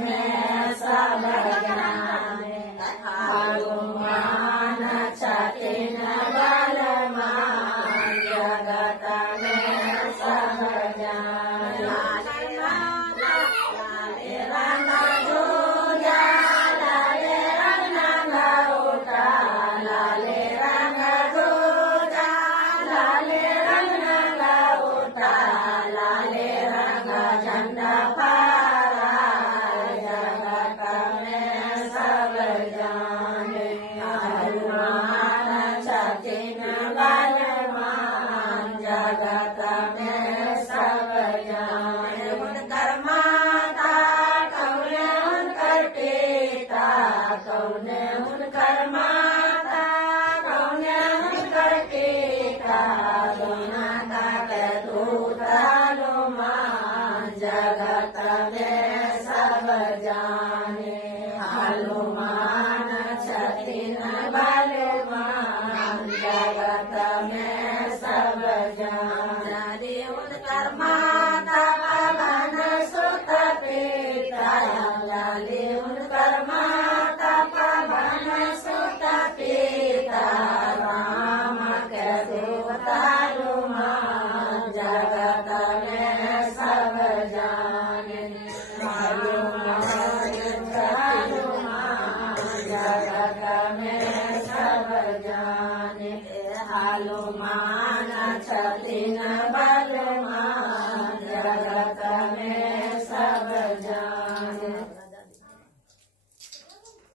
में सब जाने हनुमान छथिन बलवान जगत में सब जाने लाले रंग दूजा लाले रंग उठा लाले रंग दूजा लाले रंग उठा लाले रंग झंडा फहरा जगत में सब जाने हनुमान छथिन बलवान जगत में सब जाने उनकर माता कौन उनकर पिता कौन उनकर माता कौन उनकर पिता माता के दूत हनुमान जगत में सब जाने हनुमान छथिन बलवान जगत में सब जाने उनकर माता पवन सुत पिता लाली उनकर माता पवन सुत पिता राम के दूत हनुमान जगत में सब जाने हनुमान जगत में सब जाने हनुमान छथिन बलवान जगत में सब जाने।